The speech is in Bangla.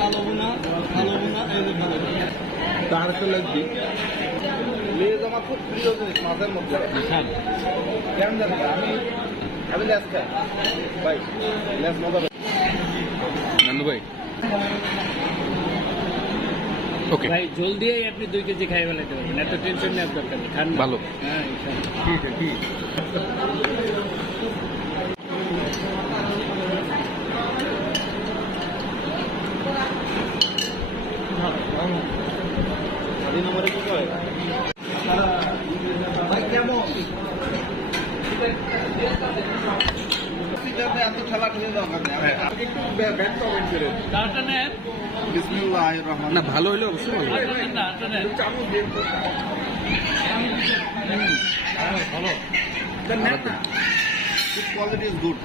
কালো বোনা এই যে কালো তার লাগবে লেজ আমার খুব প্রিয় জিনিস মাছের মধ্যে কেমন জানি আমি লেজ খাই ভাই লেজ মজা নান্দু ভাই ওকে ভাই জল দিয়েই আপনি 2 কেজি খাই ফেলাতে পারবেন, এত টেনশন নেওয়ার দরকার নেই। খান ভালো হ্যাঁ ইনশাআল্লাহ ঠিক আছে ঠিক ভাই কেমন এত খেলা খেলে দরকার নেই একটু ব্যাট কমেন্ট করে দাঁড়টা নেন বিসমিল্লাহির রহমানির না ভালো হইলে অবশ্যই ভালো দাঁড়টা নেন চামচ দিয়ে ভালো the quality is good